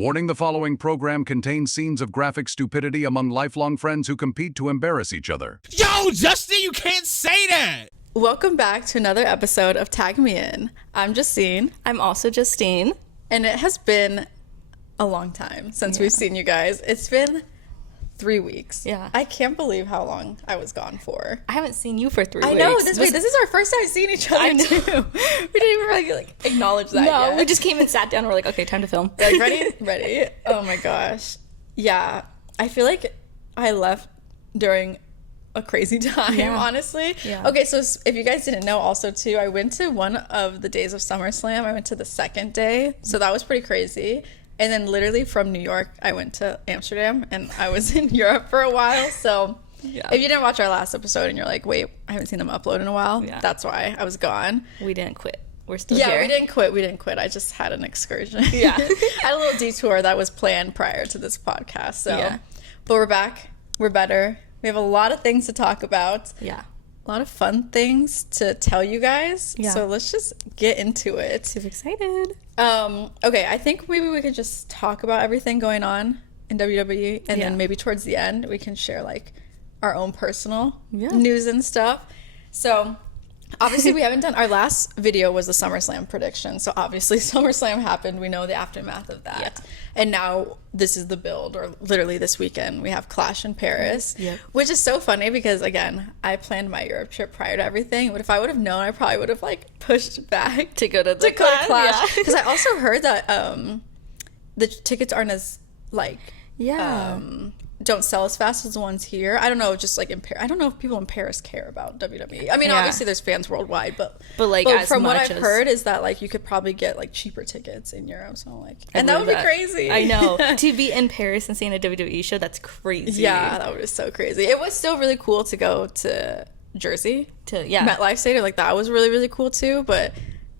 Warning: the following program contains scenes of graphic stupidity among lifelong friends who compete to embarrass each other. Yo, Justin, you can't say that! Welcome back to another episode of Tag Me In. I'm Justine. I'm also Justine. And it has been a long time since we've seen you guys. It's been 3 weeks. Yeah. I can't believe how long I was gone for. I haven't seen you for 3 weeks. I know. This is our first time seeing each other, too. We didn't even really, acknowledge that yet. We just came and sat down and we're like, okay, time to film. Like, ready? Ready. Oh, my gosh. Yeah. I feel like I left during a crazy time, honestly. Yeah. Okay, so if you guys didn't know, also, too, I went to one of the days of SummerSlam. I went to the second day, so that was pretty crazy. And then literally from New York, I went to Amsterdam, and I was in Europe for a while. So if you didn't watch our last episode and you're like, wait, I haven't seen them upload in a while, that's why I was gone. We didn't quit. We're still here. Yeah, we didn't quit. I just had an excursion. Yeah. I had a little detour that was planned prior to this podcast. So, but we're back. We're better. We have a lot of things to talk about. Yeah. A lot of fun things to tell you guys. Yeah. So let's just get into it. Super excited. Okay, I think maybe we could just talk about everything going on in WWE, and then maybe towards the end we can share like our own personal news and stuff. So obviously we haven't done, our last video was the SummerSlam prediction. So obviously SummerSlam happened. We know the aftermath of that. Yeah. And now this is the build, or literally this weekend we have Clash in Paris, which is so funny because, again, I planned my Europe trip prior to everything. But if I would have known, I probably would have like pushed back to go to the Clash. Because I also heard that the tickets aren't as like don't sell as fast as the ones here. I don't know, just like in Paris. I don't know if people in Paris care about WWE. I mean, obviously there's fans worldwide, but from what I've heard is that like you could probably get like cheaper tickets in Europe. So like, and that would be crazy. I know. To be in Paris and seeing a WWE show, that's crazy. Yeah, that was so crazy. It was still really cool to go to Jersey, to MetLife Stadium. Like that was really, really cool too. But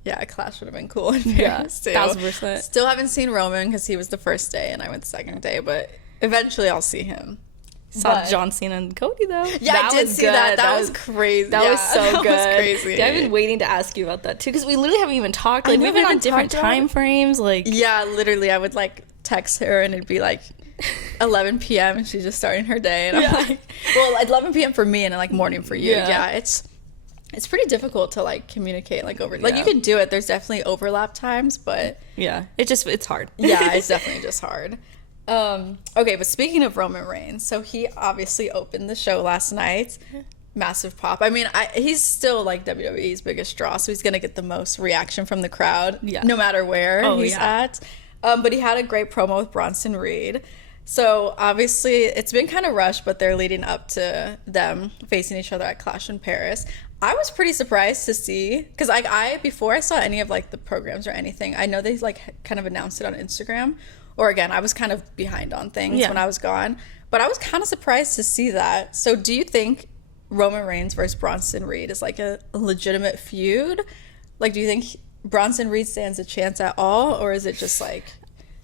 yeah, Clash would have been cool in Paris too. 1000%. Still haven't seen Roman because he was the first day and I went the second day, but eventually I'll see him. Saw John Cena and Cody though. Yeah, I did see that. That was crazy. That was so good. That was crazy. Yeah, I've been waiting to ask you about that too because we literally haven't even talked. Like we've been on different time frames. Like literally, I would like text her and it'd be like 11 p.m. and she's just starting her day, and I'm like, well, at 11 p.m. for me and like morning for you. Yeah, it's pretty difficult to like communicate like over. Like you can do it. There's definitely overlap times, but it's hard. Yeah, it's definitely just hard. Okay, but speaking of Roman Reigns, so he obviously opened the show last night. Massive pop. I mean, he's still like WWE's biggest draw, so he's gonna get the most reaction from the crowd, no matter where he's at. But he had a great promo with Bronson Reed. So obviously it's been kind of rushed, but they're leading up to them facing each other at Clash in Paris. I was pretty surprised to see, because I before I saw any of like the programs or anything, I know they like kind of announced it on Instagram. Or again, I was kind of behind on things when I was gone. But I was kind of surprised to see that. So do you think Roman Reigns versus Bronson Reed is like a legitimate feud? Like, do you think Bronson Reed stands a chance at all? Or is it just like...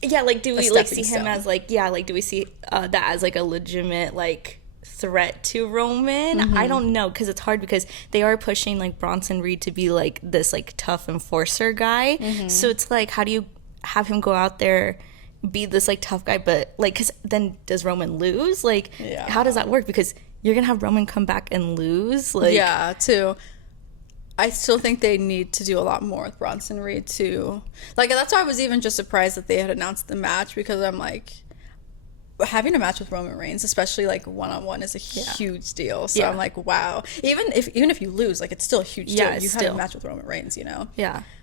Yeah, like, do we like see him as like... Yeah, like, do we see that as like a legitimate like threat to Roman? Mm-hmm. I don't know, because it's hard because they are pushing like Bronson Reed to be like this like tough enforcer guy. Mm-hmm. So it's like, how do you have him go out there... be this like tough guy, but like, because then does Roman lose? Like how does that work? Because you're gonna have Roman come back and lose, like too. I still think they need to do a lot more with Bronson Reed too. Like that's why I was even just surprised that they had announced the match, because I'm like, having a match with Roman Reigns, especially like one-on-one, is a huge deal. So I'm like, wow, even if you lose, like it's still a huge deal. You have a match with Roman Reigns, you know.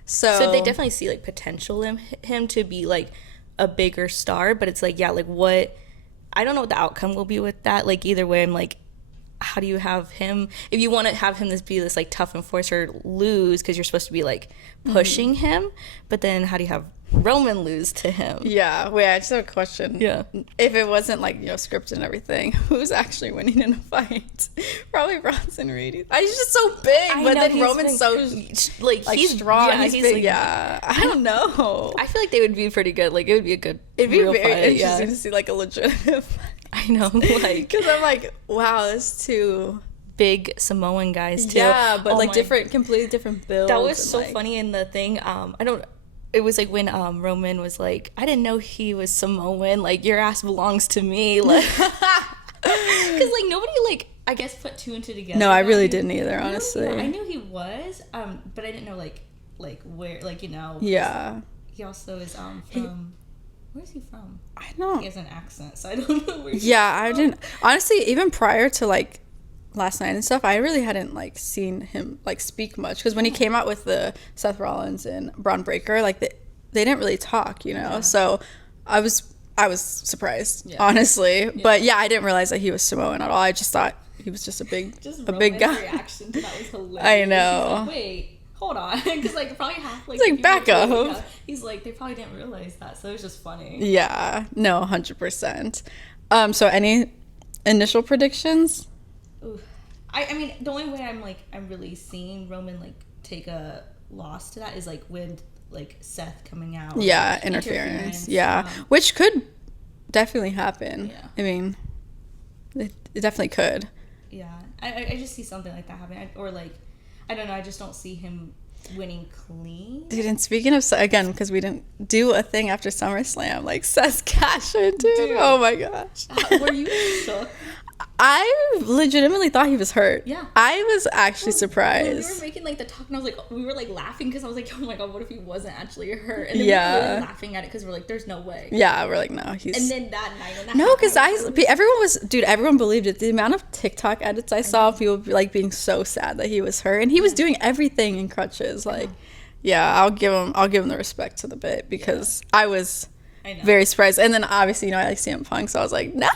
So they definitely see like potential in him to be like a bigger star, but it's like like what, I don't know what the outcome will be with that. Like either way, I'm like, how do you have him, if you want to have him be this like tough enforcer, lose because you're supposed to be like pushing him, but then how do you have Roman lose to him? Wait, I just have a question. If it wasn't like, scripted and everything, who's actually winning in a fight? Probably Bronson Reed. He's just so big, but then Roman's so like he's strong. Yeah, he's big. I don't know. I feel like they would be pretty good. Like it would be a good. It'd be very interesting to see like a legitimate fight. I know, like, because I'm like, wow, that's two big Samoan guys too. Yeah, but like completely different builds. That was so funny in the thing. it was like when Roman was like, I didn't know he was Samoan. Like, your ass belongs to me. Like, because like nobody like I guess put two and two together. No, I really didn't either, honestly. I knew he was, but I didn't know like where, like, you know. Yeah. He also is from. Where's he from? I don't. He has an accent, so I don't know where. He's Yeah, from. I didn't. Honestly, even prior to like last night and stuff, I really hadn't like seen him like speak much, because when he came out with the Seth Rollins and Braun Breaker, like they didn't really talk, you know. Yeah. So I was surprised, honestly. Yeah. But yeah, I didn't realize that he was Samoan at all. I just thought he was just a big guy. Reaction to that was hilarious. I know. Like, wait. Hold on, because like probably half like, it's like back up. He's like, they probably didn't realize that, so it was just funny. Yeah, no, 100%. So any initial predictions? Ooh. I mean, the only way I'm really seeing Roman like take a loss to that is like with like Seth coming out. Yeah, like, interference. Yeah, which could definitely happen. Yeah, I mean, it definitely could. Yeah, I just see something like that happening, or like. I don't know. I just don't see him winning clean. Dude, and speaking of, again, because we didn't do a thing after SummerSlam, like Seth's cash in, dude. Oh my gosh. Were you shook? I legitimately thought he was hurt. Yeah. I was actually surprised. When we were making like the talk, and I was like, we were like laughing because I was like, oh my god, what if he wasn't actually hurt? And then we were really laughing at it because we're like, there's no way. Yeah, we're like, no, he's. And then that night, no, because everyone believed it. The amount of TikTok edits I saw of people like being so sad that he was hurt, and he was doing everything in crutches. Like, yeah, I'll give him the respect to the bit, because I was very surprised. And then obviously, I like CM Punk, so I was like, no.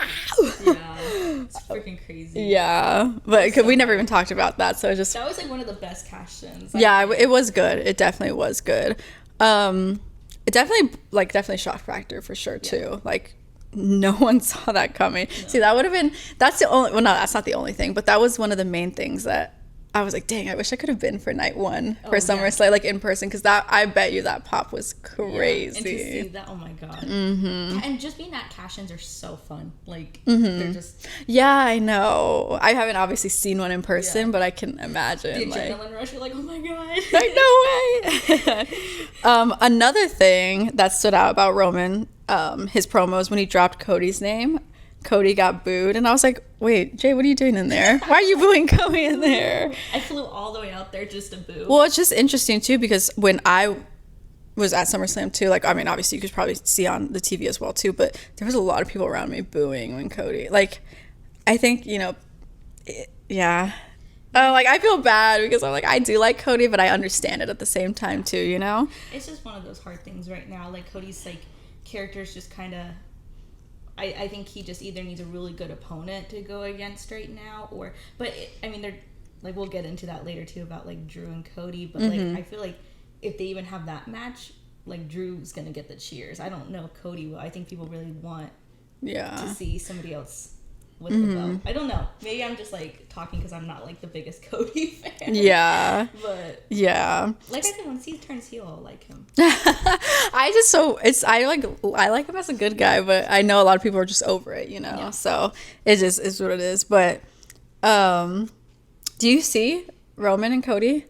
Yeah. It's freaking crazy. Yeah, but we never even talked about that, so that was like one of the best cash-ins. Yeah, it was good. It definitely was good. It definitely shock factor for sure too. Like, no one saw that coming. No. See, that would have been. That's the only. Well, no, that's not the only thing, but that was one of the main things that I was like, dang, I wish I could have been for night one for SummerSlam, like in person, because I bet you that pop was crazy. Yeah, and to see that, oh my god. Mm-hmm. And just being at cash-ins are so fun. Like, they're just. Yeah, I know. I haven't obviously seen one in person, but I can imagine. The adrenaline rush, you're like, oh my god. Like, no way. Another thing that stood out about Roman, his promos, when he dropped Cody's name. Cody got booed, and I was like, wait, Jay, what are you doing in there? Why are you booing Cody in there? I flew all the way out there just to boo. Well, it's just interesting too, because when I was at SummerSlam too, like, I mean, obviously you could probably see on the TV as well too, but there was a lot of people around me booing when Cody, like, I think, yeah. Like, I feel bad because I'm like, I do like Cody, but I understand it at the same time too, It's just one of those hard things right now. Like, Cody's like character's just kind of. I think he just either needs a really good opponent to go against right now, they're like, we'll get into that later too about like Drew and Cody, but like I feel like if they even have that match, like Drew's gonna get the cheers. I don't know if Cody will. I think people really want to see somebody else with the belt. I don't know. Maybe I'm just like talking because I'm not like the biggest Cody fan. Yeah. But yeah. Like I said, once he turns heel, I'll like him. I like him as a good guy, but I know a lot of people are just over it, Yeah. So it just is what it is. But do you see Roman and Cody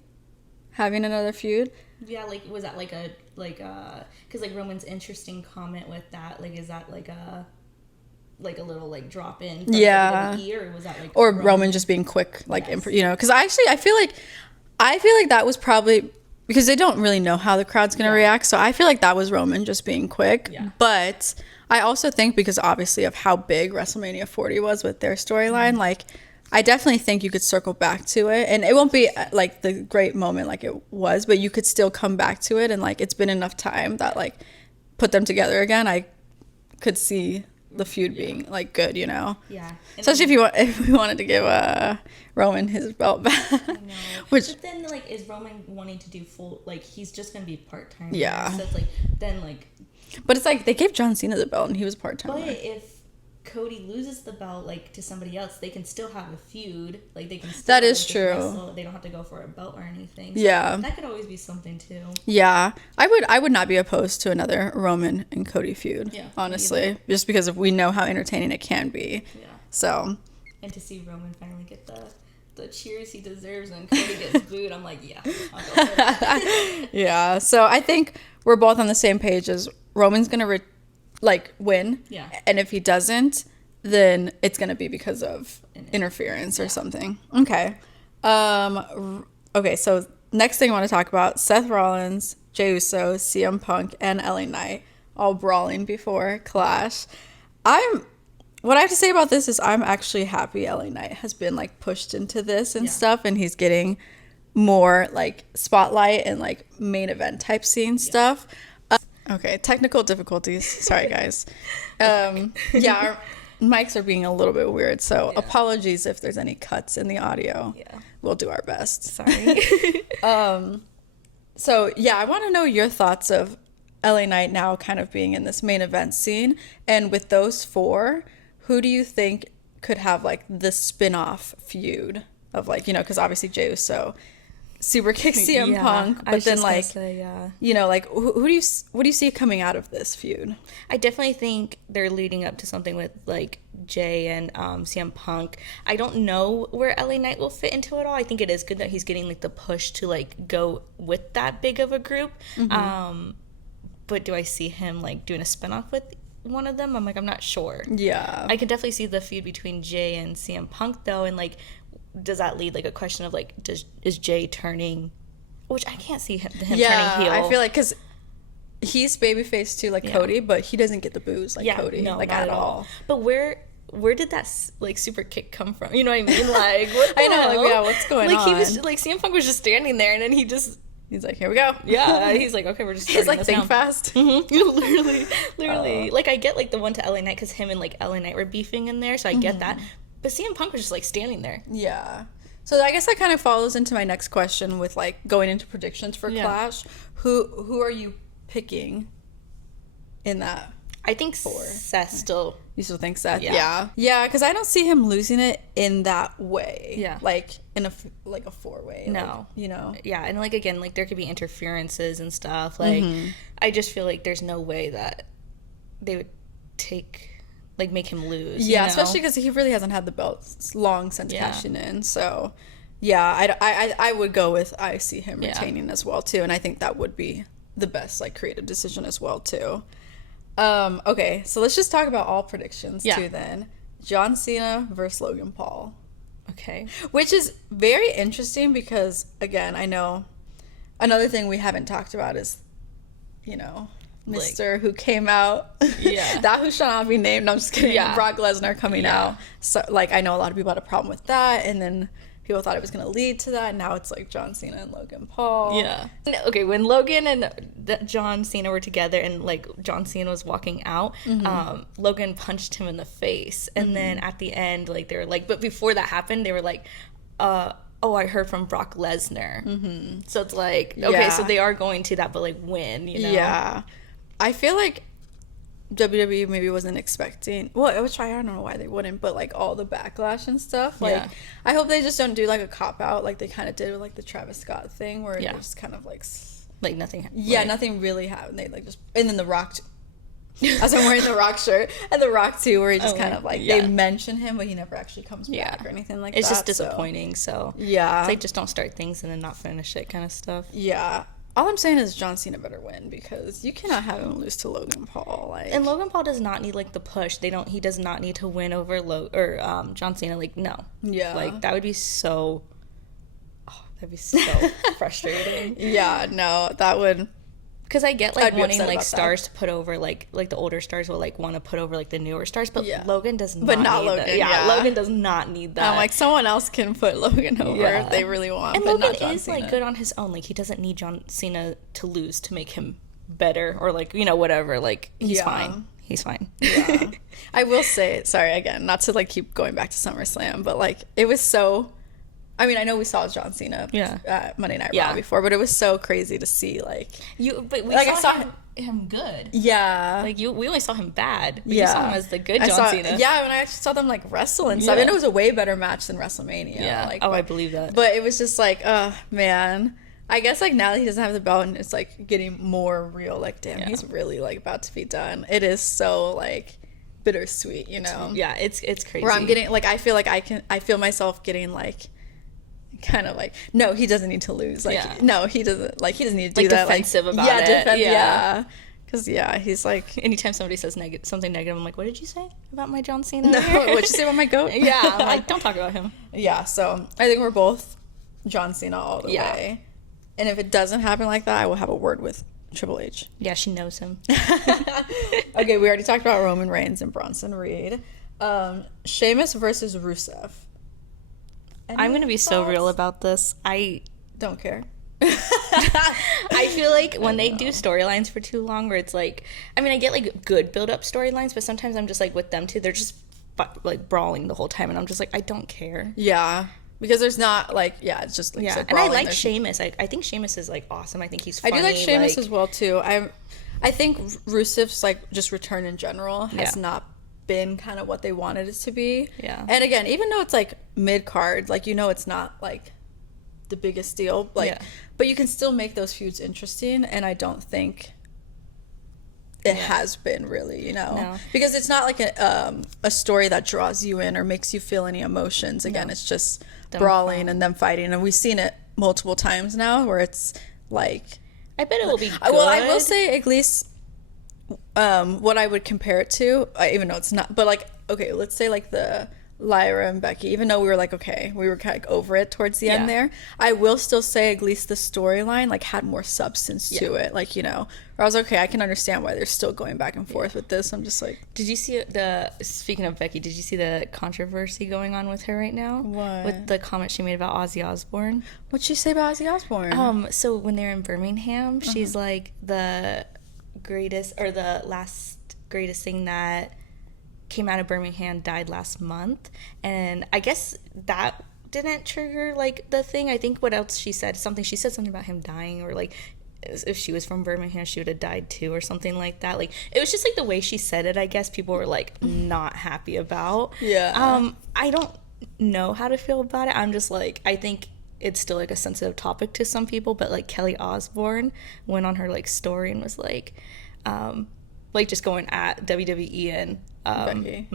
having another feud? Yeah, like was that like a because like Roman's interesting comment with that, like, is that like a little like drop in from or was that like or Roman just being quick, like, because I feel like that was probably because they don't really know how the crowd's gonna react, so I feel like that was Roman just being quick. But I also think because obviously of how big WrestleMania 40 was with their storyline, like, I definitely think you could circle back to it, and it won't be like the great moment like it was, but you could still come back to it, and like it's been enough time that like put them together again. I could see the feud being like good, Yeah. Especially if we wanted to give Roman his belt back. I know. But then like, is Roman wanting to do full, like, he's just gonna be part-time? Yeah. So it's like, then like. But it's like they gave John Cena the belt and he was part-time. But if Cody loses the belt like to somebody else, they can still have a feud. Like, they can still, that is like, true. Wrestle. They don't have to go for a belt or anything. So that could always be something too. Yeah, I would not be opposed to another Roman and Cody feud. Yeah, honestly, just because we know how entertaining it can be. Yeah. So. And to see Roman finally get the cheers he deserves and Cody gets booed, I'm like, yeah, I'll go for that. Yeah. So I think we're both on the same page as Roman's going to win. Yeah. And if he doesn't, then it's going to be because of interference or something. Okay. Okay, so next thing I want to talk about, Seth Rollins, Jey Uso, CM Punk, and LA Knight all brawling before Clash. What I have to say about this is I'm actually happy LA Knight has been like pushed into this and stuff, and he's getting more like spotlight and like main event type scene stuff. Okay, technical difficulties. Sorry, guys. Our mics are being a little bit weird, so apologies if there's any cuts in the audio. Yeah, we'll do our best. Sorry. So yeah, I want to know your thoughts of LA Knight now kind of being in this main event scene, and with those four, who do you think could have like the spin-off feud of like, you know, because obviously Jey Uso super kicks CM Punk, but then like you know, like what do you see coming out of this feud? I definitely think they're leading up to something with like Jay and CM Punk. I don't know where LA Knight will fit into it all. I think it is good that he's getting like the push to like go with that big of a group. But do I see him like doing a spinoff with one of them? I'm not sure. Yeah, I could definitely see the feud between Jay and CM Punk though, and like, does that lead like a question of like, is Jay turning, which I can't see him turning heel. I feel like because he's babyface too, like Cody, but he doesn't get the booze like Cody, no, like not at all. But where did that like super kick come from? You know what I mean? Like, what the I know, hell? like, yeah, what's going like, on? He was like, CM Punk was just standing there, and then he's like, here we go. Yeah, he's like, okay, we're just starting. He's like, this think now. fast. Literally. Like, I get like the one to LA Knight because him and like LA Knight were beefing in there, so I get that. But CM Punk was just like standing there. Yeah. So I guess that kind of follows into my next question with like going into predictions for Clash. Who are you picking in that? I think Seth still. You still think Seth? Yeah. Yeah, because I don't see him losing it in that way. Yeah. Like in a four-way. No. Like, you know? Yeah, and like again, like there could be interferences and stuff. Like I just feel like there's no way that they would make him lose. Yeah, you know? especially because he really hasn't had the belt long since cashing in. So, yeah, I would go with I see him retaining as well, too. And I think that would be the best, like, creative decision as well, too. Okay, so let's just talk about all predictions, too, then. John Cena versus Logan Paul. Okay. Which is very interesting because, again, I know another thing we haven't talked about is, you know, Mr. who came out. Yeah. That who shall not be named. No, I'm just kidding. Yeah. Brock Lesnar coming out. So, like, I know a lot of people had a problem with that. And then people thought it was going to lead to that. Now it's, like, John Cena and Logan Paul. Yeah. Okay, when Logan and John Cena were together and, like, John Cena was walking out, Logan punched him in the face. And then at the end, like, they were like, but before that happened, they were like, oh, I heard from Brock Lesnar. So it's like, okay, so they are going to that, but, like, when, you know? Yeah. I feel like WWE maybe wasn't expecting, which I don't know why they wouldn't, but like all the backlash and stuff. Like, I hope they just don't do like a cop out like they kind of did with like the Travis Scott thing where it was kind of like nothing happened. Yeah, nothing really happened. They like just, and then The Rock, as I'm wearing the Rock shirt, and The Rock too, where he just kind of like, they mention him, but he never actually comes back or anything like that. It's just disappointing, so. Yeah. It's like, just don't start things and then not finish it kind of stuff. Yeah. All I'm saying is John Cena better win because you cannot have him lose to Logan Paul. Like, and Logan Paul does not need like the push. He does not need to win over John Cena. Like, no. Yeah. Like, that would be so. Oh, that'd be so frustrating. Yeah. No, that would. Because I get like wanting like stars to put over like the older stars will like want to put over like the newer stars, but Logan does not. But not need Logan. That. Yeah, Logan does not need that. I'm like, someone else can put Logan over if they really want. And but Logan not John is Cena. like good on his own. Like, he doesn't need John Cena to lose to make him better or like, you know, whatever. Like, he's fine. He's fine. Yeah. I will say, sorry again, not to like keep going back to SummerSlam, but like it was so. I mean, I know we saw John Cena at Monday Night Raw before, but it was so crazy to see, like... But we like, saw him good. Yeah. Like, we only saw him bad. But you saw him as the good John Cena. Yeah, and I actually saw them, like, wrestle and stuff. And it was a way better match than WrestleMania. Yeah. Like, I believe that. But it was just like, oh, man. I guess, like, now that he doesn't have the belt and it's, like, getting more real, like, damn, he's really, like, about to be done. It is so, like, bittersweet, you know? Yeah, it's crazy. Where I'm getting, like, I feel myself getting, like kind of like, no, he doesn't need to lose. Like, no, he doesn't need to do like that. Defensive about it. Yeah. Because, he's like... Anytime somebody says something negative, I'm like, what did you say about my John Cena? No, what'd you say about my goat? Yeah, I'm like, don't talk about him. Yeah, so I think we're both John Cena all the way. And if it doesn't happen like that, I will have a word with Triple H. Yeah, she knows him. Okay, we already talked about Roman Reigns and Bronson Reed. Sheamus versus Rusev. I'm going to be so real about this. I don't care. I feel like when they do storylines for too long, where it's like, I mean, I get like good build-up storylines, but sometimes I'm just like with them too, they're just like brawling the whole time, and I'm just like, I don't care. Yeah, because there's not like, it's just like, and I like Sheamus. I think Sheamus is like awesome. I think he's funny. I do like Sheamus as well too. I think Rusev's like just return in general has not been kind of what they wanted it to be. Yeah, and again, even though it's like mid card, like it's not like the biggest deal, like, but you can still make those feuds interesting, and I don't think it has been really, because it's not like a story that draws you in or makes you feel any emotions. Again, it's just them brawling and them fighting, and we've seen it multiple times now where it's like, I bet it will be good. Well, I will say at least what I would compare it to, even though it's not, but like, okay, let's say like the Lyra and Becky, even though we were like, okay, we were kind of over it towards the end there, I will still say at least the storyline like had more substance to it, like, where I was okay, I can understand why they're still going back and forth with this. I'm just like, did you see speaking of Becky, did you see the controversy going on with her right now? What? With the comment she made about Ozzy Osbourne. What'd she say about Ozzy Osbourne? So when they're in Birmingham, she's like, the greatest, or the last greatest thing that came out of Birmingham died last month, and I guess that didn't trigger like the thing. I think what else she said something about him dying, or like if she was from Birmingham she would have died too, or something like that. Like it was just like the way she said it, I guess people were like not happy about. I don't know how to feel about it. I'm just like, I think it's still like a sensitive topic to some people, but like Kelly Osbourne went on her like story and was like just going at WWE and Becky.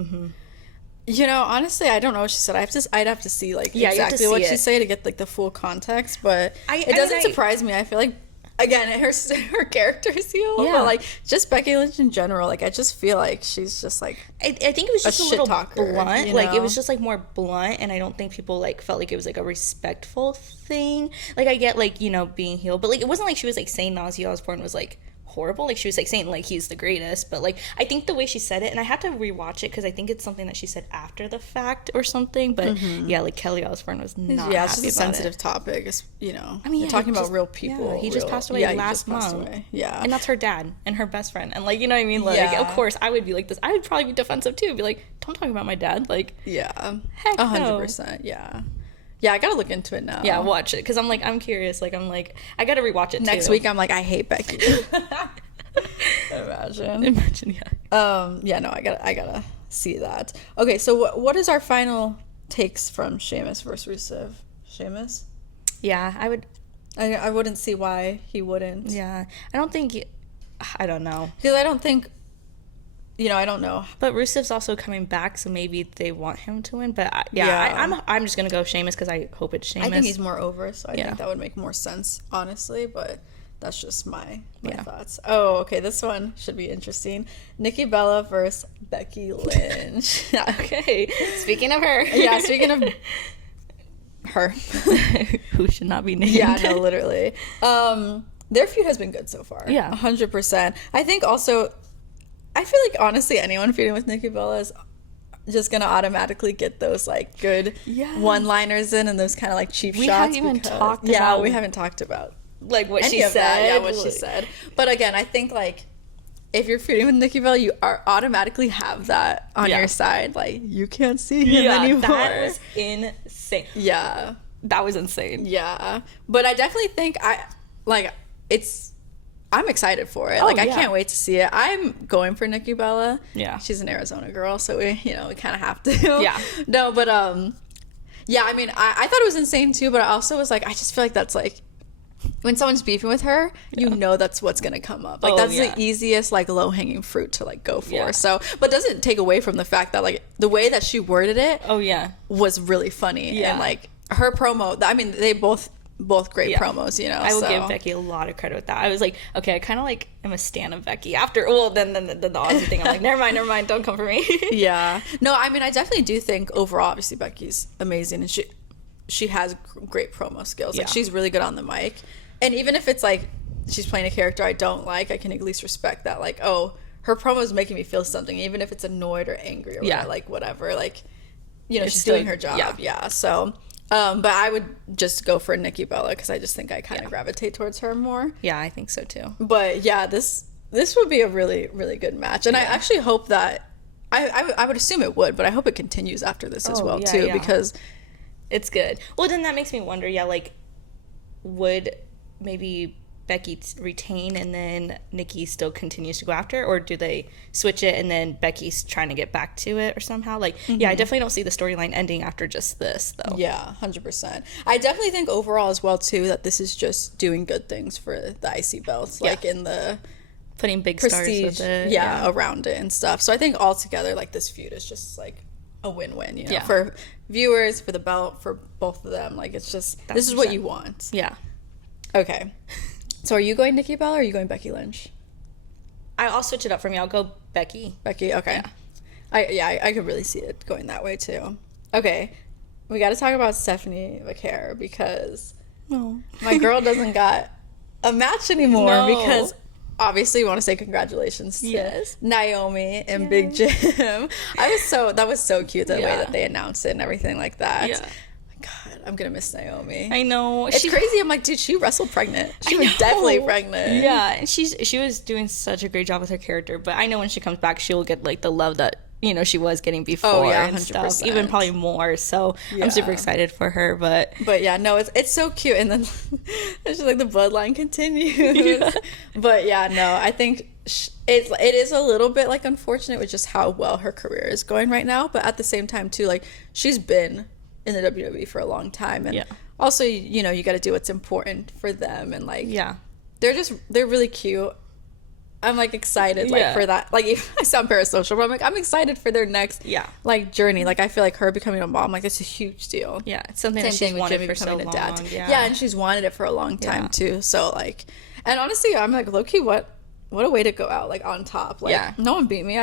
Honestly, I don't know what she said. I'd have to see like exactly what she said to get like the full context, but it doesn't surprise me. I feel like, again, her character is heel, but like just Becky Lynch in general, like I just feel like she's just like, I think it was just a little talker, blunt, like it was just like more blunt, and I don't think people like felt like it was like a respectful thing. Like I get like being heel, but like it wasn't like she was like saying Ozzy Osbourne was like horrible. Like she was like saying like he's the greatest, but like I think the way she said it, and I had to rewatch it because I think it's something that she said after the fact or something, but like Kelly Osbourne was not it's just a sensitive topic. It's, I mean, you're talking about real people. He just passed away last month. And that's her dad and her best friend, and like, you know what I mean, like of course I would be like this. I would probably be defensive too, be like, don't talk about my dad, like, heck 100%. Yeah, I gotta look into it now. Yeah, watch it, because I'm curious. Like, I gotta rewatch it next week. I'm like, I hate Becky. Imagine, yeah. No, I gotta see that. Okay, so what is our final takes from Sheamus versus Rusev? Sheamus? Yeah, I wouldn't see why he wouldn't. Yeah, I don't know. Because I don't think. I don't know. But Rusev's also coming back, so maybe they want him to win. But I'm just gonna go Sheamus because I hope it's Sheamus. I think he's more over, so I think that would make more sense, honestly. But that's just my thoughts. Oh, okay, this one should be interesting. Nikki Bella versus Becky Lynch. Okay, speaking of her. Yeah, speaking of her, who should not be named. Yeah, no, literally. Their feud has been good so far. Yeah, 100%. I think also. I feel like honestly anyone feuding with Nikki Bella is just gonna automatically get those like good one-liners in and those kind of like cheap shots. We haven't even talked about like what she said. What she said. But again, I think like if you're feuding with Nikki Bella, you automatically have that on your side. Like you can't see him anymore. That was insane. Yeah, that was insane. Yeah, but I definitely think I'm excited for it. I can't wait to see it. I'm going for Nikki Bella. Yeah. She's an Arizona girl, so we kind of have to. Yeah. No, but I mean, I thought it was insane too, but I also was like, I just feel like that's like, when someone's beefing with her, that's what's going to come up. Like, that's the easiest, like, low-hanging fruit to, like, go for. Yeah. So, but doesn't take away from the fact that, like, the way that she worded it was really funny. Yeah. And, like, her promo, I mean, they both great promos, you know. I will give Becky a lot of credit with that. I was like, okay, I kind of like am a stan of Becky after, well, then the Aussie thing, I'm like, never mind, don't come for me. Yeah. No, I mean, I definitely do think overall, obviously, Becky's amazing, and she has great promo skills. Like, she's really good on the mic. And even if it's like she's playing a character I don't like, I can at least respect that. Like, oh, her promo is making me feel something, even if it's annoyed or angry or like whatever. Like, you know, she's doing her job. Yeah. So, but I would just go for Nikki Bella because I just think I kind of gravitate towards her more. Yeah, I think so too. But yeah, this would be a really, really good match. And I actually hope that, I would assume it would, but I hope it continues after this as well too, because it's good. Well, then that makes me wonder, like, would maybe Becky retain and then Nikki still continues to go after, or do they switch it and then Becky's trying to get back to it or somehow? Like, yeah, I definitely don't see the storyline ending after just this, though. Yeah, 100%. I definitely think overall as well, too, that this is just doing good things for the IC belts, like in the putting big prestige, stars with it. Around it and stuff. So I think altogether, like, this feud is just, like, a win-win, you know, for viewers, for the belt, for both of them. Like, it's just, this is what you want. Yeah. Okay. So are you going Nikki Bella or are you going Becky Lynch? I'll switch it up for me. I'll go Becky. Becky, okay. Yeah. I could really see it going that way too. Okay. We got to talk about Stephanie McIntyre because my girl doesn't got a match anymore because obviously we want to say congratulations to Naomi and Big Jim. That was so cute the way that they announced it and everything like that. Yeah. God, I'm gonna miss Naomi. I know. It's crazy. I'm like, dude, she wrestled pregnant. She was definitely pregnant. Yeah, and she was doing such a great job with her character. But I know when she comes back, she'll get like the love that, you know, she was getting before and 100%. Stuff, even probably more. So I'm super excited for her. But yeah, no, it's so cute. And then it's just like the bloodline continues. But yeah, no, I think it is a little bit like unfortunate with just how well her career is going right now. But at the same time too, like she's been in the WWE for a long time, and also, you know, you got to do what's important for them, and like they're really cute. I'm like excited for that. Like, I sound parasocial, but I'm like, I'm excited for their next like journey. Like, I feel like her becoming a mom, like, it's a huge deal. Yeah, it's something that she's wanted for so long. Dad. Yeah, and she's wanted it for a long time too. So like, and honestly, I'm like, low key, what a way to go out, like, on top. Like, no one beat me.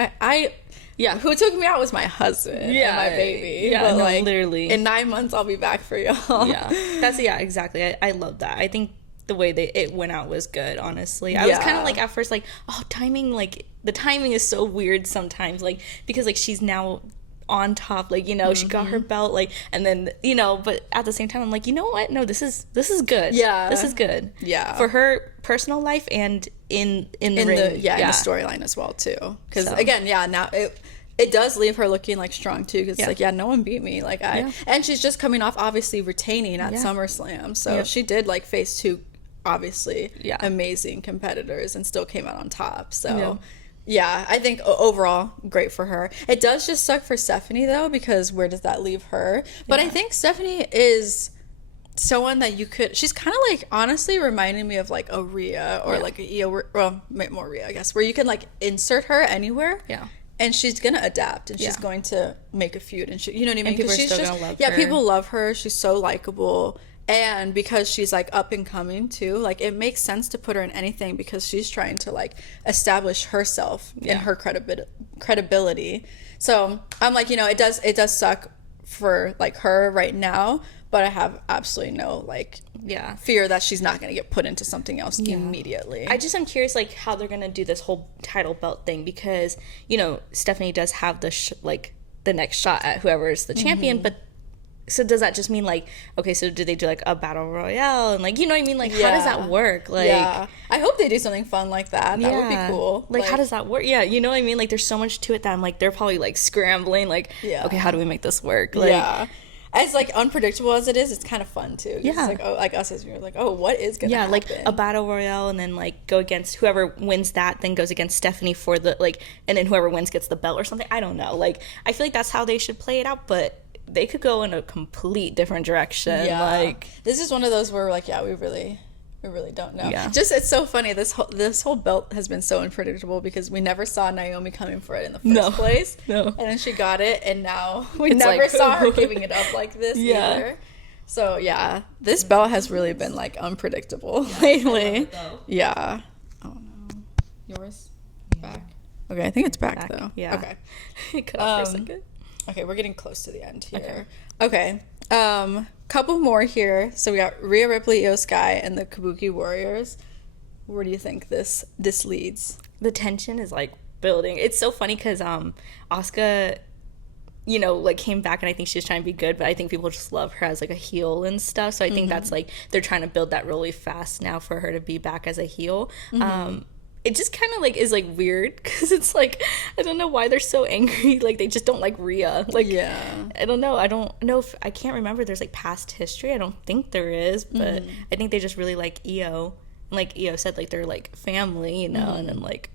Who took me out was my husband and my baby. Yeah, but no, like, literally. In 9 months, I'll be back for y'all. Yeah, exactly. I love that. I think the way it went out was good, honestly. I was kind of like, at first, like, timing, like, the timing is so weird sometimes, like, because, like, she's now on top, like, you know, she got her belt, like, and then, you know, but at the same time, I'm like, you know what? No, this is good. Yeah. This is good. Yeah. For her personal life and in the ring. In the storyline as well, too. Because, again, now it does leave her looking, like, strong, too, because it's like, no one beat me. Like, and she's just coming off, obviously, retaining at SummerSlam. So she did, like, face two, obviously, amazing competitors and still came out on top. So... Yeah, I think overall, great for her. It does just suck for Stephanie, though, because where does that leave her? But I think Stephanie is someone that you could... She's kind of, like, honestly reminding me of, like, a Rhea or, like, a Io... Well, more Rhea, I guess, where you can, like, insert her anywhere. Yeah. And she's going to adapt, and she's going to make a feud. And you know what I mean? And people are still going to love her. Yeah, people love her. She's so likable. And because she's, like, up and coming, too, like, it makes sense to put her in anything because she's trying to, like, establish herself and her credibility. So I'm like, you know, it does suck for, like, her right now, but I have absolutely no, like, fear that she's not going to get put into something else immediately. I just am curious, like, how they're going to do this whole title belt thing because, you know, Stephanie does have the next shot at whoever is the champion, but so does that just mean, like, okay, so do they do, like, a battle royale? And, like, you know what I mean? Like, how does that work? Like, I hope they do something fun like that. That would be cool. Like, how does that work? Yeah, you know what I mean? Like, there's so much to it that I'm, like, they're probably, like, scrambling. Like, okay, how do we make this work? Like, as, like, unpredictable as it is, it's kind of fun, too. It's like, like, us as viewers, like, what is going to happen? Like, a battle royale and then, like, go against whoever wins that, then goes against Stephanie for the, like, and then whoever wins gets the belt or something. I don't know. Like, I feel like that's how they should play it out, but... They could go in a complete different direction. Like, this is one of those where we're like, we really don't know. Just, it's so funny. This whole belt has been so unpredictable because we never saw Naomi coming for it in the first place. No. And then she got it, and now we never saw her giving it up like this either. So yeah, this belt has really been like unpredictable lately. Yeah. Oh no. Yours? Back? Okay, I think it's back though. Yeah. Okay. It cut off for a second. Okay, we're getting close to the end here. Okay. Couple more here. So we got Rhea Ripley, Io Sky, and the Kabuki Warriors. Where do you think this leads? The tension is like building. It's so funny because Asuka, you know, like came back, and I think she was trying to be good, but I think people just love her as like a heel and stuff. So I think that's like they're trying to build that really fast now for her to be back as a heel. It just kind of like is like weird because it's like I don't know why they're so angry. Like they just don't like Rhea. Like I don't know. I don't know if I can't remember. There's like past history. I don't think there is, but I think they just really like Io. And like Io said, like they're like family, you know. And then like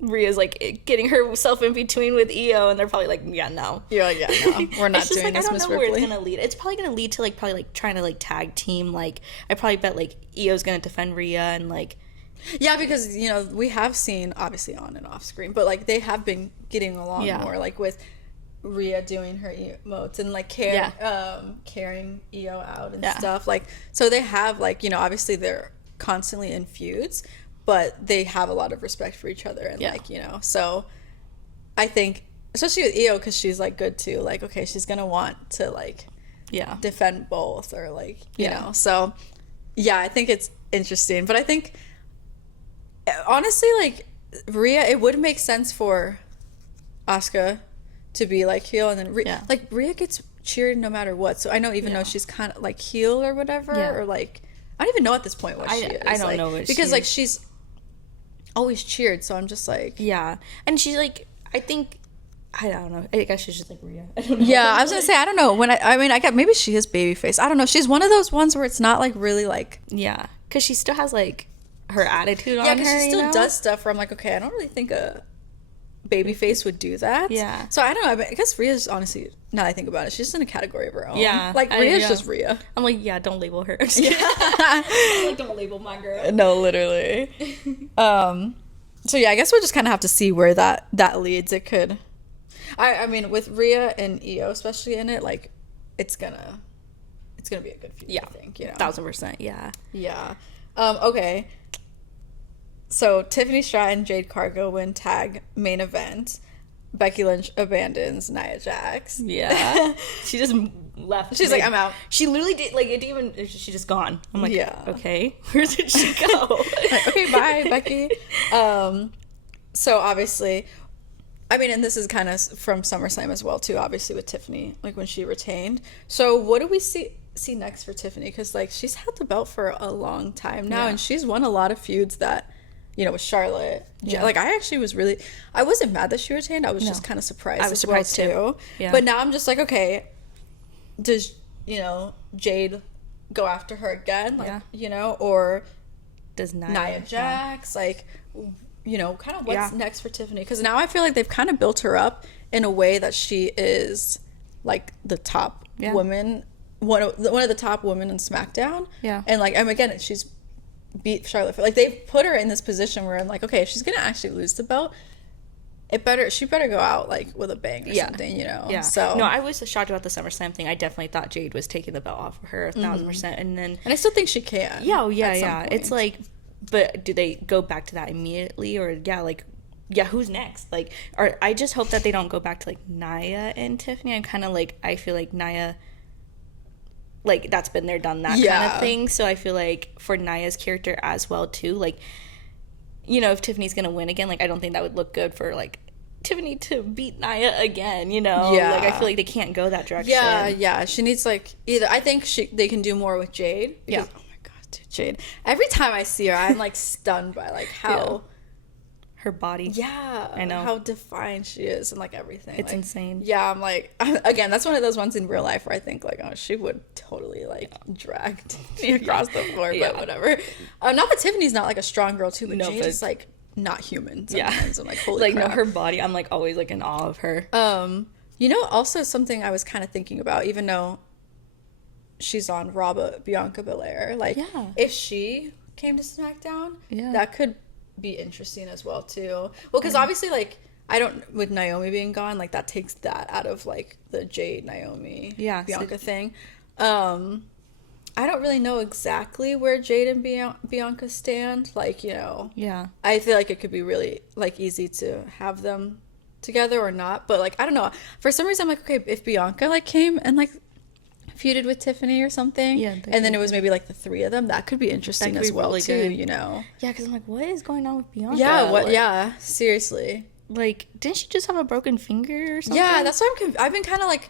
Rhea's like getting herself in between with Io, and they're probably like, yeah, no. You're like, yeah, no, we're not doing like, this, Miss Ripley. I don't know where it's gonna lead. It's probably gonna lead to like probably like trying to like tag team. Like I probably bet like Io's gonna defend Rhea and like. Yeah, because, you know, we have seen, obviously on and off screen, but, like, they have been getting along more, like, with Rhea doing her emotes and, like, carrying Io out and stuff. Like, so they have, like, you know, obviously they're constantly in feuds, but they have a lot of respect for each other and, like, you know, so I think, especially with Io, because she's, like, good too, like, okay, she's gonna want to, like, defend both or, like, you know, so, yeah, I think it's interesting, but I think... Honestly, like, Rhea, it would make sense for Asuka to be, like, heel, and then, like, Rhea gets cheered no matter what, so I know even though she's kind of, like, heel or whatever, or, like, I don't even know at this point what she is. I don't like, know what because, like, she's always cheered, so I'm just, like... Yeah, and she's, like, I think... I don't know. I guess she's just like Rhea. I don't know. Yeah, I was gonna say, I don't know. When I mean, I got maybe she is babyface. I don't know. She's one of those ones where it's not, like, really, like... Yeah, because she still has, like... her attitude on her, because she still does stuff where I'm like, okay, I don't really think a babyface would do that. Yeah. So I don't know. I guess Rhea's honestly, now that I think about it, she's just in a category of her own. Yeah. Like Rhea's just Rhea. I'm like, yeah, don't label her. I'm like, don't label my girl. No, literally. So yeah, I guess we'll just kind of have to see where that leads. It could. I mean, with Rhea and Io especially in it, like, it's gonna be a good feud. Yeah. I think, you know. 1000%. Yeah. Yeah. Okay. So Tiffany Stratton, Jade Cargill win tag main event. Becky Lynch abandons Nia Jax. Yeah. She just left. She's like, I'm out. She literally did, like, it didn't even, she just gone. I'm like, yeah. Okay, where did she go? Like, okay, bye, Becky. So obviously, I mean, and this is kind of from SummerSlam as well, too, obviously, with Tiffany, like, when she retained. So what do we see next for Tiffany? Because, like, she's had the belt for a long time now, and she's won a lot of feuds that, you know, with Charlotte. Yeah. Like, I actually was really... I wasn't mad that she retained. I was just kind of surprised. I was surprised, too. Yeah. But now I'm just like, okay, does, you know, Jade go after her again? Like, you know, or... Does Nia Jax? Like, you know, kind of what's next for Tiffany? Because now I feel like they've kind of built her up in a way that she is, like, the top woman... One of the top women in SmackDown. Yeah. And, like, again, she's beat Charlotte. Like, they've put her in this position where I'm like, okay, if she's gonna actually lose the belt, she better go out, like, with a bang or something, you know. So no, I was shocked about the SummerSlam thing. I definitely thought Jade was taking the belt off of her 1000%, and I still think she can. Yeah. It's like, but do they go back to that immediately, or who's next? Like, or I just hope that they don't go back to, like, Nia and Tiffany. I'm kind of like, I feel like Nia, like, that's been there, done that kind of thing. So I feel like for Nia's character as well, too, like, you know, if Tiffany's gonna win again, like, I don't think that would look good for, like, Tiffany to beat Nia again, you know? Yeah. Like, I feel like they can't go that direction. Yeah. She needs, like, either... I think they can do more with Jade. Because, oh my God, dude, Jade. Every time I see her, I'm, like, stunned by, like, how... Her body. Yeah. I know. How defined she is and, like, everything. It's like, insane. Yeah, I'm like... Again, that's one of those ones in real life where I think, like, oh, she would totally, like, drag me across the floor, but whatever. Not that Tiffany's not, like, a strong girl, too, but Jade is, like, not human sometimes. I'm like, holy like, crap. No, her body, I'm, like, always, like, in awe of her. You know, also something I was kind of thinking about, even though she's on Raw, Bianca Belair, like, if she came to SmackDown, that could be interesting as well, too. Well, because obviously, like, with Naomi being gone, like, that takes that out of, like, the Jade, Naomi, Bianca thing. I don't really know exactly where Jade and Bianca stand. Like, you know, Yeah. I feel like it could be really like easy to have them together or not. But like, I don't know. For some reason, I'm like, okay, if Bianca like came and like feuded with Tiffany or something, Yeah, and then it was maybe like the three of them, that could be interesting as well, really too. Good. You know. Yeah, because I'm like, what is going on with Bianca? Yeah. What? Like, yeah. Seriously. Like, didn't she just have a broken finger or something? Yeah, that's why I've been kind of like,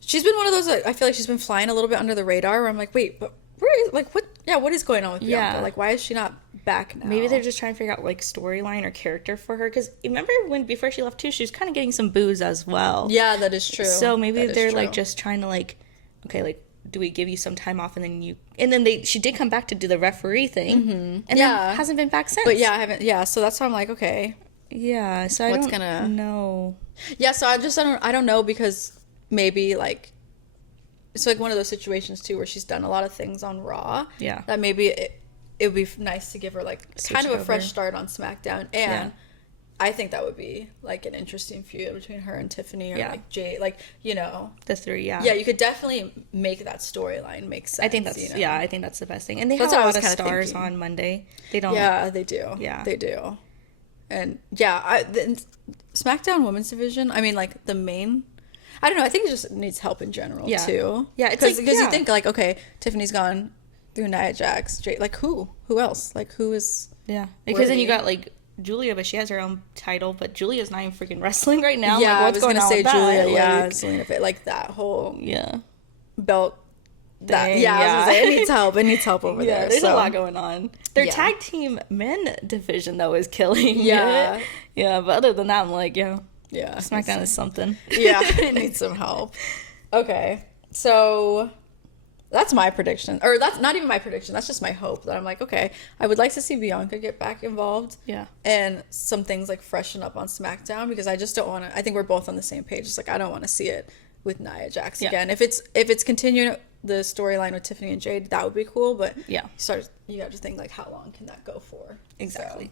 she's been one of those, I feel like she's been flying a little bit under the radar, where I'm like, wait, but where is, like, what, yeah, what is going on with Bianca? Yeah. Like, why is she not back now? Maybe they're just trying to figure out, like, storyline or character for her, because remember when, before she left, too, she was kind of getting some boos as well. Yeah, that is true. So maybe they're, like, just trying to, like, okay, like, do we give you some time off, and then she did come back to do the referee thing, and then hasn't been back since. But yeah, I haven't, yeah, so that's why I'm like, okay. Yeah, so I don't know. Yeah, so I don't know, because maybe like it's like one of those situations too where she's done a lot of things on Raw. Yeah. That maybe it would be nice to give her like kind of a fresh start on SmackDown, and I think that would be like an interesting feud between her and Tiffany or like Jade, like, you know, the three. Yeah, you could definitely make that storyline make sense. I think that's I think that's the best thing, and they have a lot of stars on Monday. They don't. Yeah, they do. Yeah, they do. And yeah, the SmackDown Women's Division, I mean, like the main, I don't know, I think it just needs help in general too. Yeah, it's because you think like, okay, Tiffany's gone through Nia Jax, Jade, like who else? Like who is? Yeah, because then you got like Julia, but she has her own title, but Julia's not even freaking wrestling right now. Yeah, like, what's going on with that? Julia, like, yeah, Zelina Vega, like that whole belt. That, thing, I was gonna say, it needs help over there. There's a lot going on. Their tag team men division though is killing it. Yeah, but other than that, I'm like, SmackDown is something. Yeah, it needs some help. Okay, so that's my prediction, or that's not even my prediction. That's just my hope that I'm like, okay, I would like to see Bianca get back involved. Yeah, and some things like freshen up on SmackDown, because I just don't want to. I think we're both on the same page. It's like I don't want to see it with Nia Jax again. If it's continuing the storyline with Tiffany and Jade, that would be cool, but you got to think like, how long can that go for? Exactly.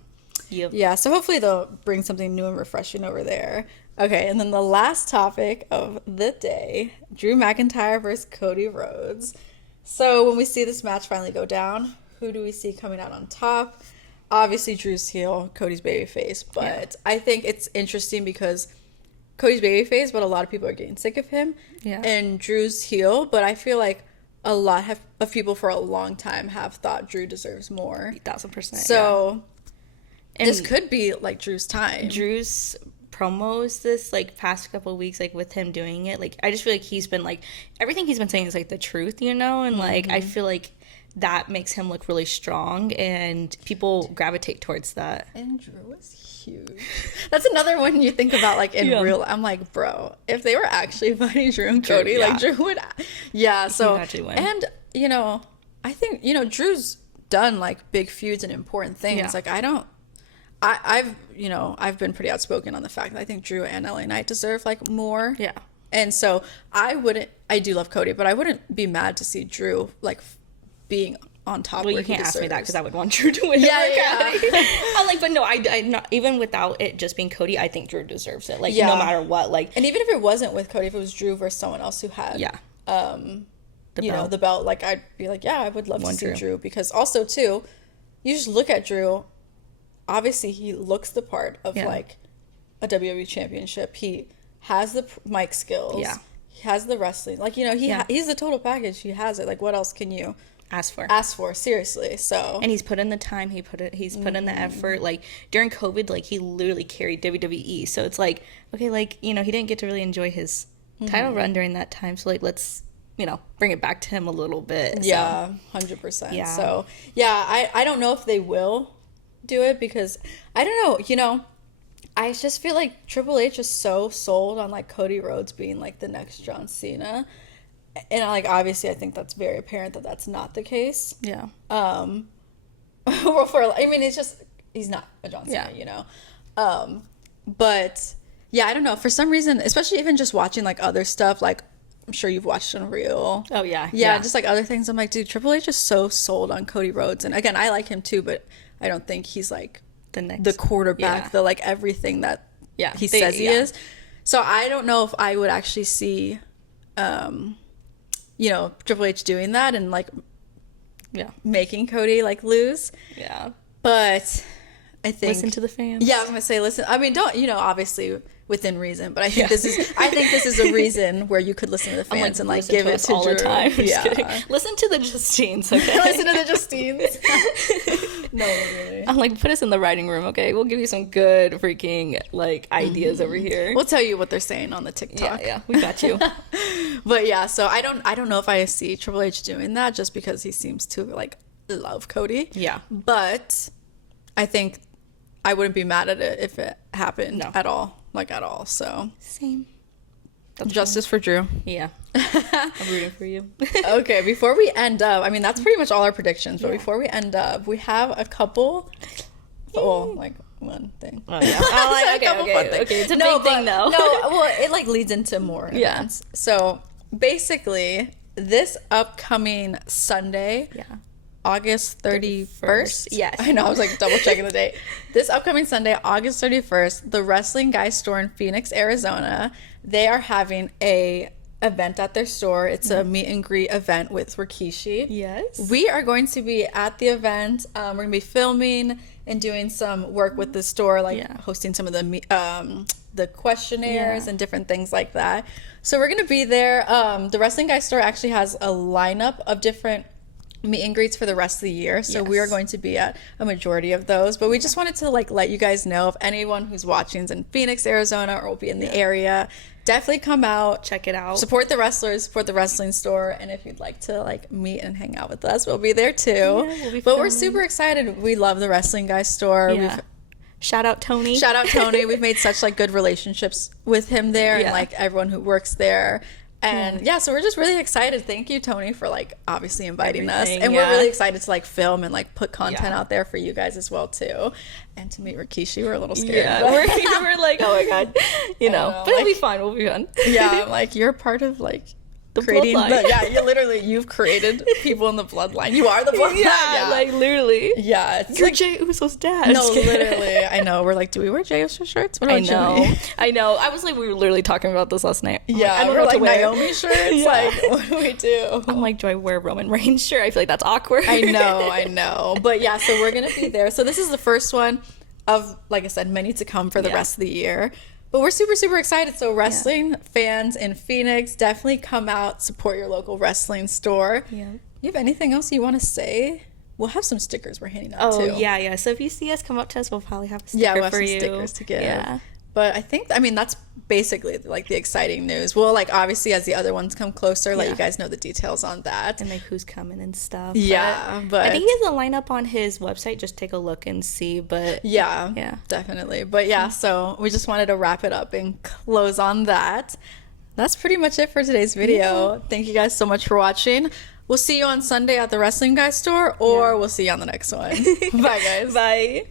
So, yeah, so hopefully they'll bring something new and refreshing over there. Okay, and then the last topic of the day, Drew McIntyre versus Cody Rhodes. So when we see this match finally go down, who do we see coming out on top? Obviously Drew's heel, Cody's babyface, but I think it's interesting because Cody's babyface, but a lot of people are getting sick of him. Yeah. And Drew's heel, but I feel like a lot of people for a long time have thought Drew deserves more. 1,000%. So this could be like Drew's time. Drew's promos this like past couple of weeks, like with him doing it, like I just feel like he's been like everything he's been saying is like the truth, you know, and like I feel like that makes him look really strong and people gravitate towards that. And Drew is huge. That's another one you think about like in real. I'm like, bro, if they were actually fighting Drew and Cody, like Drew would, so and you know, I think Drew's done like big feuds and important things. Like I've been pretty outspoken on the fact that I think Drew and LA Knight deserve like more. Yeah, and so I do love Cody, but I wouldn't be mad to see Drew like being on top. Well, you can't ask me that because I would want Drew to win. I'm like, but no, I not even without it just being Cody, I think Drew deserves it. Like no matter what, like, and even if it wasn't with Cody, if it was Drew versus someone else who had the belt, like I'd be like, I would love to see Drew, because also too, you just look at Drew. Obviously, he looks the part of like a WWE championship. He has the mic skills. Yeah, he has the wrestling. Like he's the total package. He has it. Like what else can you ask for, seriously? So, and he's put in the time, he's put in the effort. Like during COVID, like he literally carried WWE, so it's like, okay, like he didn't get to really enjoy his title run during that time, so like let's bring it back to him a little bit. Yeah, 100%. So I don't know if they will do it, because I don't know, I just feel like Triple H is so sold on like Cody Rhodes being like the next John Cena. And like obviously I think that's very apparent that that's not the case. Yeah. It's just he's not a John Cena, but yeah, I don't know, for some reason, especially even just watching like other stuff, like I'm sure you've watched Unreal. Oh yeah. Just like other things, I'm like, dude, Triple H is so sold on Cody Rhodes, and again, I like him too, but I don't think he's like the quarterback, the like everything that he says he is. So I don't know if I would actually see Triple H doing that, and like making Cody like lose. Yeah. But I think listen to the fans. Yeah, I was gonna say listen. I mean, don't obviously within reason, but I think this is a reason where you could listen to the fans and like give it to all Drew. the time. Yeah. Listen to the Justines, okay? Listen to the Justines. No, really. I'm like, put us in the writing room, okay? We'll give you some good freaking like ideas over here. We'll tell you what they're saying on the TikTok. Yeah, we got you. But yeah, so I don't know if I see Triple H doing that just because he seems to like love Cody. Yeah. But I think I wouldn't be mad at it if it happened at all. Like at all. So same. That's justice for Drew. Yeah. I'm rooting for you. Okay, before we end up, I mean that's pretty much all our predictions, but before we end up, we have a couple like one thing. Oh yeah. Okay. It's a big thing though. No, well, it like leads into more events. So basically, this upcoming Sunday, August 31st. Yes. I know, I was like double checking the date. This upcoming Sunday, August 31st, the Wrestling Guy store in Phoenix, Arizona, they are having a event at their store. It's a meet and greet event with Rikishi. Yes. We are going to be at the event. We're going to be filming and doing some work with the store, like hosting some of the questionnaires and different things like that. So we're going to be there. The Wrestling Guy store actually has a lineup of different meet and greets for the rest of the year, so we are going to be at a majority of those, but we just wanted to like let you guys know if anyone who's watching is in Phoenix, Arizona, or will be in the area, definitely come out, check it out, support the wrestlers, support the wrestling store, and if you'd like to like meet and hang out with us, we'll be there too. We're super excited. We love the Wrestling Guy store. Shout out Tony. We've made such like good relationships with him there and like everyone who works there. And so we're just really excited. Thank you, Tony, for like obviously inviting us, and we're really excited to like film and like put content out there for you guys as well too, and to meet Rikishi. We're a little scared. Yeah, we're like, oh my god, but it'll be fun. We'll be fun. Yeah, like you're part of like the bloodline. You've created people in the bloodline. You are the bloodline. Yeah, like literally. Yeah, it's you're like Jey Uso's dad. No, literally. I know. We're like, do we wear Jey Uso shirts? What about I know. I was like, we were literally talking about this last night. I we're like Naomi shirts. Like, what do we do? I'm like, do I wear a Roman Reigns shirt? I feel like that's awkward. I know. But yeah, so we're gonna be there. So this is the first one of, like I sahave many to come for the rest of the year. But we're super, super excited. So wrestling fans in Phoenix, definitely come out, support your local wrestling store. Yeah. You have anything else you want to say? We'll have some stickers we're handing out too. Oh, yeah. So if you see us come up to us, we'll probably have a sticker we'll have for some you. stickers to give. Yeah. But I mean, that's basically like the exciting news. Well, like obviously as the other ones come closer, let you guys know the details on that. And like who's coming and stuff. Yeah, but I think he has a lineup on his website. Just take a look and see. But yeah, definitely. But yeah, so we just wanted to wrap it up and close on that. That's pretty much it for today's video. Yeah. Thank you guys so much for watching. We'll see you on Sunday at the Wrestling Guy store, or we'll see you on the next one. Bye, guys. Bye.